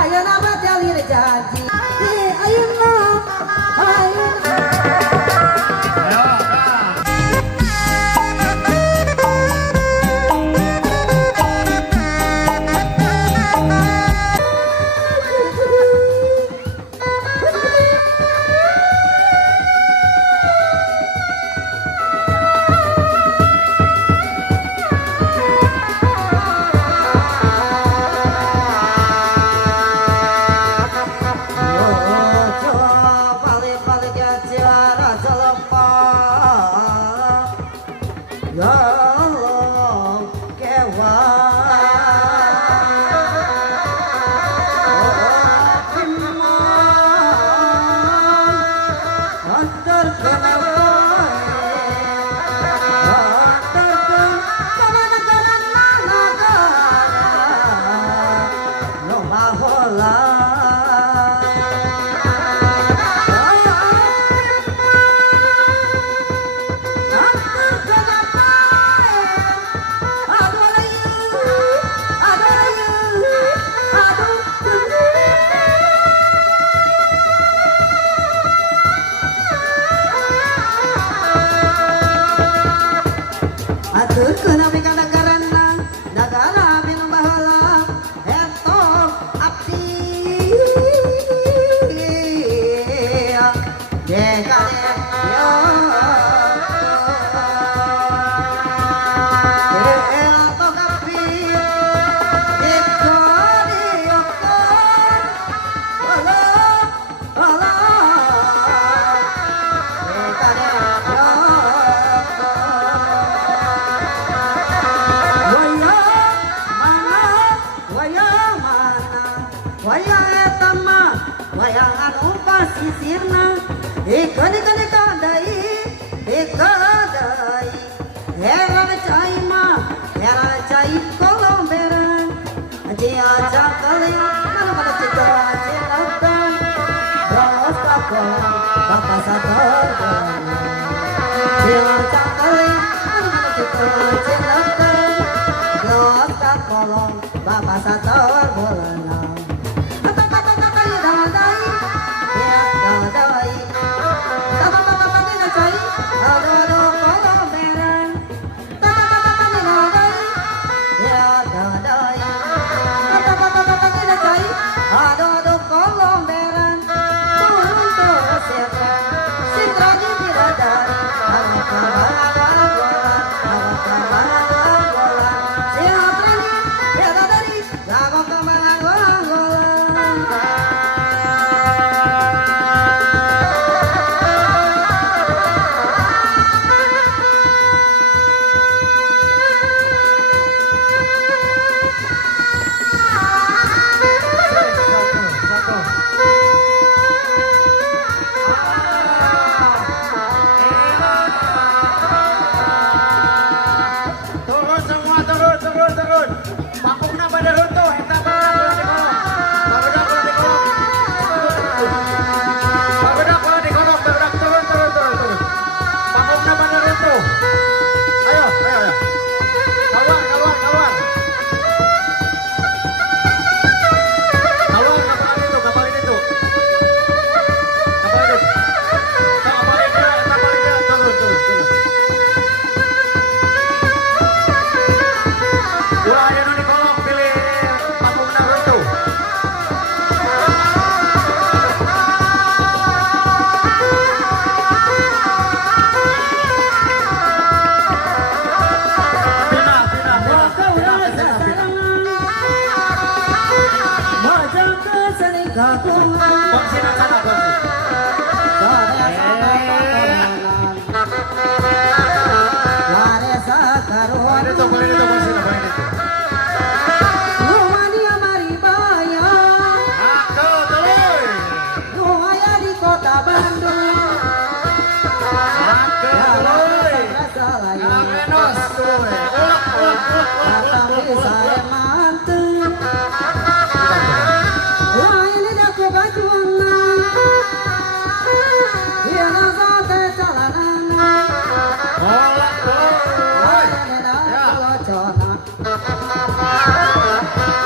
ayeuna mah jalir janji ayeuna ayeuna Bapak sator bolenang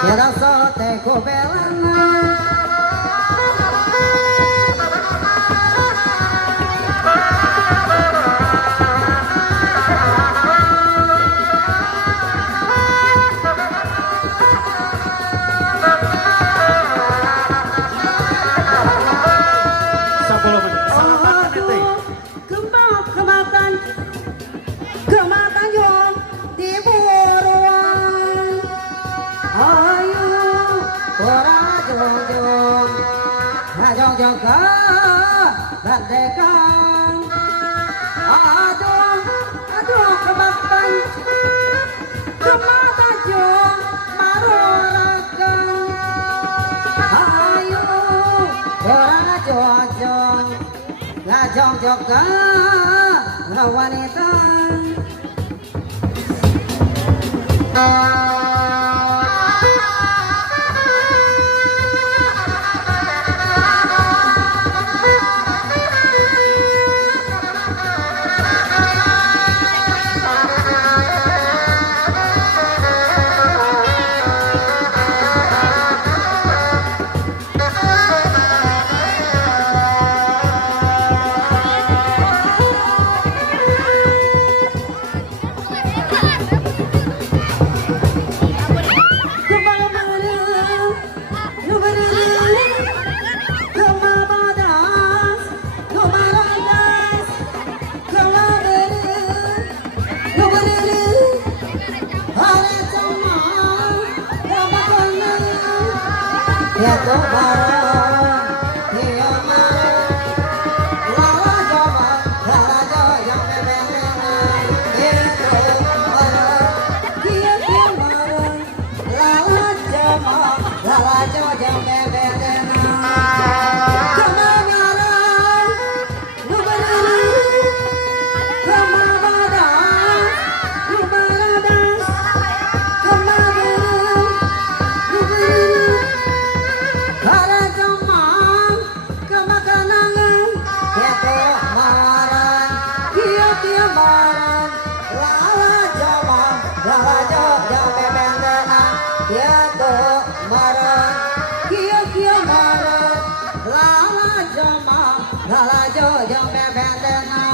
Era só te coberna jong jong la jong jong ka bandekan aduh aduh kebaktan kemata jong marorakan ayo orang jong jong la jong jong ka la wanita ya to barang dia marang lala jama lala jo yang bebengan itu barang dia marang lala jama lala jo yang bebengan kama marang lu bener kama badas lu baradas kama bener lu bener para jamang kemakanangan itu marang dia marang lala jamang lala jam bebengan itu marang dia marang lala jamang lala jam bebengan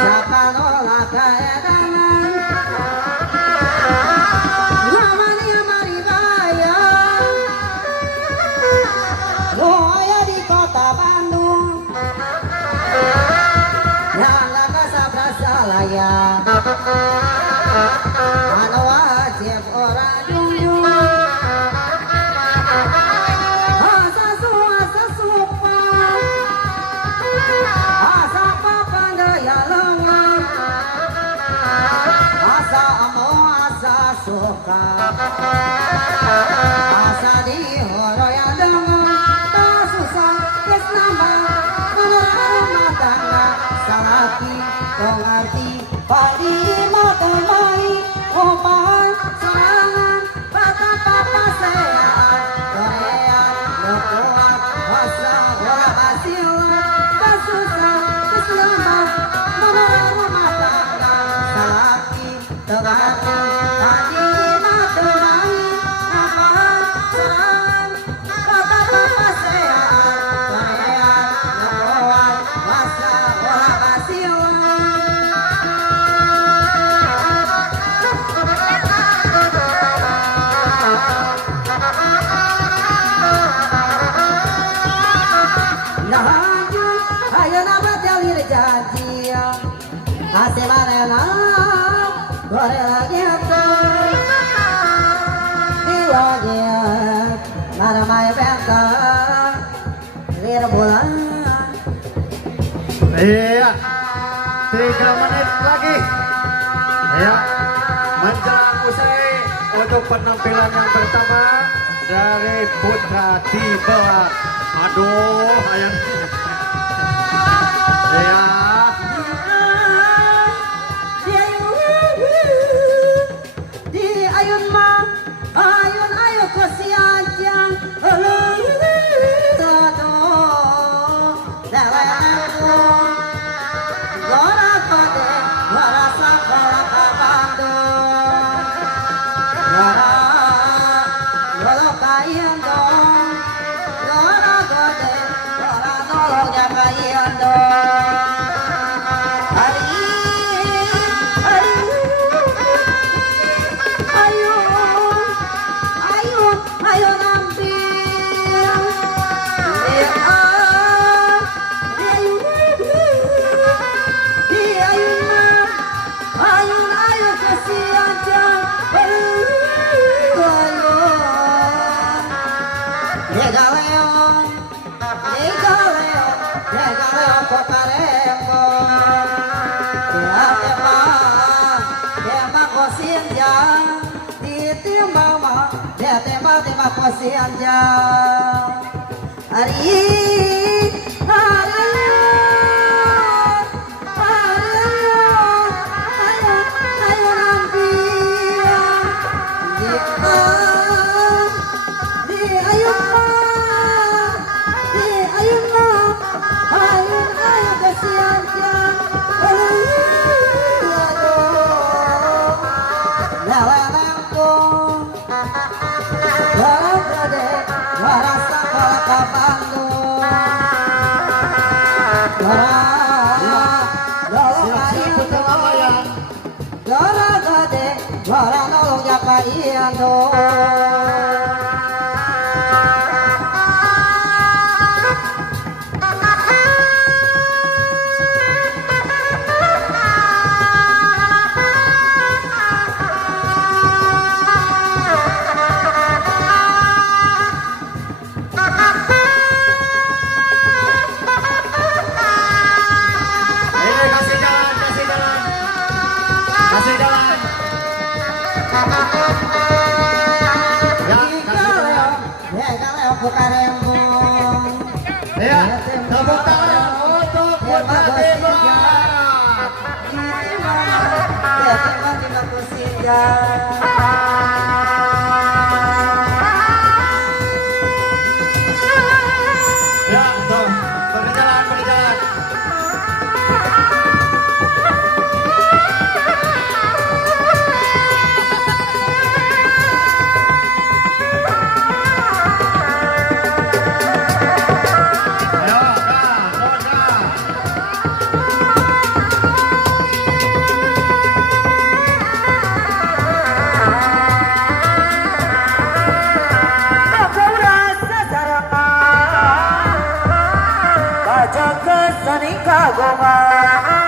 siapa nolak keedangan namanya Maribaya Loya di kota Bandung yang gak kasar-kasaraya anu wajib orang junjung asa di horoya dengan tak susah yes nama menurut matangga salaki pengerti padi mata mai oman serangan bata papa sean korean lekuat wasa bola basilan tak susah yes nama menurut matangga salaki pengerti padi janji Asih manena Gore lagi atur Lagi Nara mai benta Lir bulan Iya 3 menit lagi ya menjelang usai untuk penampilan yang pertama dari Putra Tibelat. Aduh ayam ya Di ayun ma Ayun ayun kasihan jang Kasihan jauh hari ayo nanti di ayun kasihan ya tepuk tangan untuk Putra Tibelat. Ya, tuh, berjalan. Jaga sanika goma